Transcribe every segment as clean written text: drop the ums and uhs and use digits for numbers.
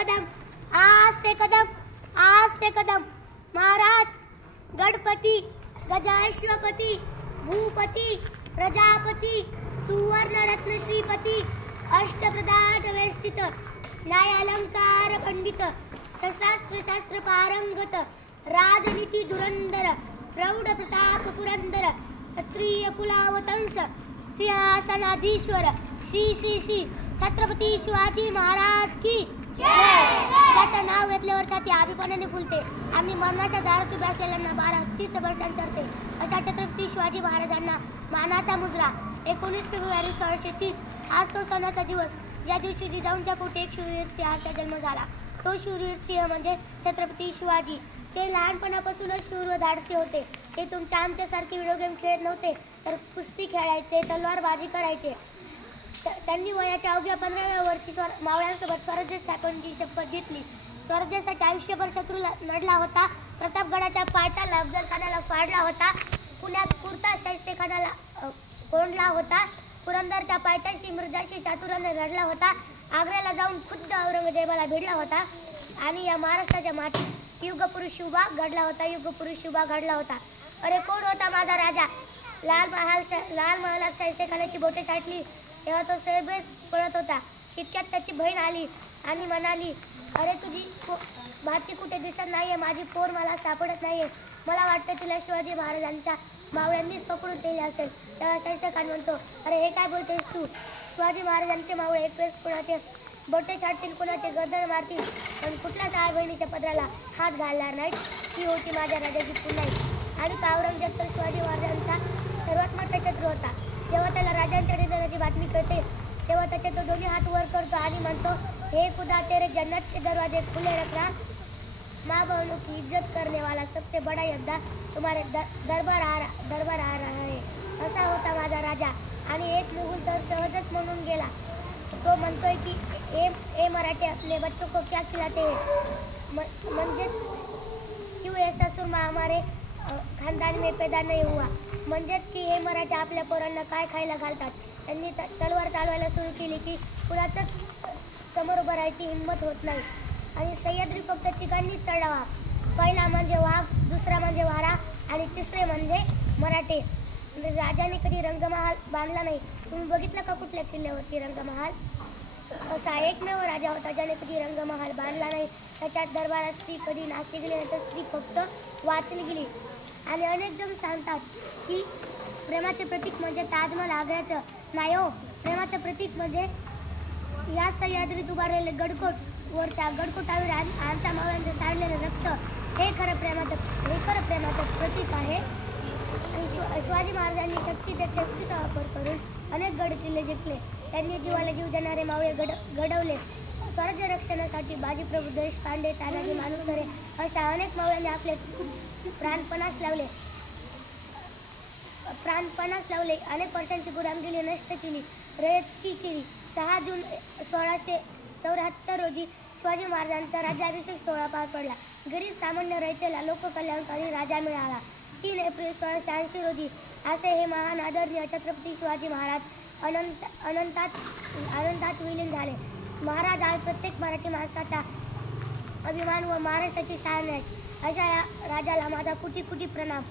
कदम आस्ते कदम आस्ते कदम। महाराज गणपती गजाश्वपती भूपती प्रजापती सुवर्ण रत्न श्रीपती अष्टप्रधान वेष्टित न्याय अलंकार पंडित शस्त्रास्त्र शास्त्र पारंगत राजनीती धुरंधर प्रौढ प्रताप पुरंदर क्षत्रिय कुलावतंस सिंहासनाधीश्वर श्री श्री श्री छत्रपती शिवाजी महाराज की ज्याचं नाव घेतल्यावर छाती अभिमानाने फुलते आणि मरणाच्या दारात उभ्या असलेल्यांना 30 वर्षांचे असते अशा छत्रपती शिवाजी महाराजांना मानाचा मुजरा 19 फेब्रुवारी 1630 आज तो सणाचा दिवस ज्या दिवशी जिजाऊंच्या पोटी एक शूरवीर सिंहाचा जन्म झाला। तो शूरवीर सिंह म्हणजे छत्रपती शिवाजी। ते लहानपणापासूनच शूर व धाडसी होते। ते तुमच्या आमच्यासारखे व्हिडिओ गेम खेळत नव्हते तर कुस्ती खेळायचे तलवारबाजी करायचे। त्यांनी वयाच्या अवघ्या 15व्या वर्षी मावळ्यांसोबत स्वराज्य स्थापनेची शपथ घेतली। स्वराज्यासाठी आयुष्यभर शत्रू लढला होता। प्रतापगडाच्या पायथ्याला अफजलखानाला फाडला होता। पुण्यात कुर्ता शाहिस्तेखानाला कोंडला होता। पुरंदरच्या पायथ्याशी मिर्जाशी चातुर्याने लढला होता। आग्र्याला जाऊन खुद्द औरंगजेबाला भिडला होता आणि या महाराष्ट्राच्या मातीत युगपुरुष उभा घडला होता। युगपुरुष उभा घडला होता। अरे कोण होता माझा राजा? लाल महालात शाहिस्तेखानाची बोटे छाटली तेव्हा तो सैबेत पळत होता। इतक्यात त्याची बहीण आली आणि म्हणाली, अरे तुझी भाची कुठे दिसत नाहीये, माझी पोर मला सापडत नाहीये। मला वाटतं तिला शिवाजी महाराजांच्या मावळ्यांनीच पकडून नेले असेल। तेव्हा शाहिस्तेखान म्हणतो, अरे हे काय बोलतेस तू? शिवाजी महाराजांचे मावळे एक वेळेस कुणाचे बोटे छाटतील, कुणाचे गर्दन मारतील, पण कुठल्याच आई बहिणीच्या पदराला हात घालणार नाहीत। ती होती माझ्या राजाची पुन्हा। आणि औरंगजेब तर शिवाजी महाराजांचा सर्वात मोठा शत्रू होता। जेव्हा त्याला राजांच्या निधनाची बातमी कळते तेव्हा त्याचे तो दोन्ही हात वर करतो आणि म्हणतो, हे खुदा तेरे जन्नत के दरवाजे खुले रखना। माँ बहनों की इज्जत करने वाला सबसे बड़ा योद्धा तुम्हारे दरबार आ रहा है। असा होता माझा राजा। आणि एक मुघल तर सहजच म्हणून गेला। तो म्हणतोय की ए मराठी अपने बच्चों को क्या खिलाते हैं, म्हणजेच क्यों ऐसा सुरमा हमारे खानदान में पैदा नहीं हुआ, म्हणजेच की हे मराठी आपल्या पोरांना काय खायला घालतात। त्यांनी तलवार चालवायला सुरू केली की कुणाचंच समोर उभं राहायची हिंमत होत नाही। आणि सह्याद्री फक्त तिघांनीच चढावा। पहिला म्हणजे वाघ, दुसरा म्हणजे वारा आणि तिसरे म्हणजे मराठे। राजाने कधी रंगमहाल बांधला नाही। तुम्ही बघितलं का कुठल्या किल्ल्यावरती रंगमहाल? असा एकमेव राजा होता ज्याने कधी रंगमहाल बांधला नाही। त्याच्या दरबारात स्त्री कधी नाचली गेली नाही तर स्त्री फक्त वाचली गेली। आणि अनेक जण सांगतात की प्रेमाचे प्रतीक म्हणजे ताजमहल आग्र्याचं नाही हो, प्रेमाचं प्रतीक म्हणजे या सह्याद्रीत उभारलेले गडकोट वर त्या गडकोटावर आमच्या मावळ्यांचं सांडलेलं रक्त हे खरं प्रेमाचं प्रतीक आहे। आणि शिवाजी महाराजांनी शक्तीचा वापर करून अनेक गड किल्ले जिंकले। त्यांनी जीवाला जीव देणारे मावळे घडवले। स्वराज्य रक्षणासाठी बाजीप्रभू देशपांडे, तानाजी मालुसरे अशा अनेक मावळ्यांनी आपले प्राणपणास लावले। अनेक वर्षांची गुलामगिरी नष्ट केली, रयतकी केली। 6 जून 1674 रोजी शिवाजी महाराजांचा राज्याभिषेक सोहळा पार पडला। गरीब सामान्य रयतेला लोककल्याणकारी राजा मिळाला। 3 एप्रिल 1680 रोजी असे हे महान आदरणीय छत्रपती शिवाजी महाराज अनंतात विलीन झाले। महाराज आज प्रत्येक मराठी माणसाचा अभिमान व महाराष्ट्राची शान आहेत। अशा या राजाला माझा कुटी प्रणाम।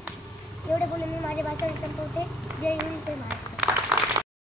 एवढे बोलून मी माझे भाषण संपवते। जय हिंद, जय महाराष्ट्र।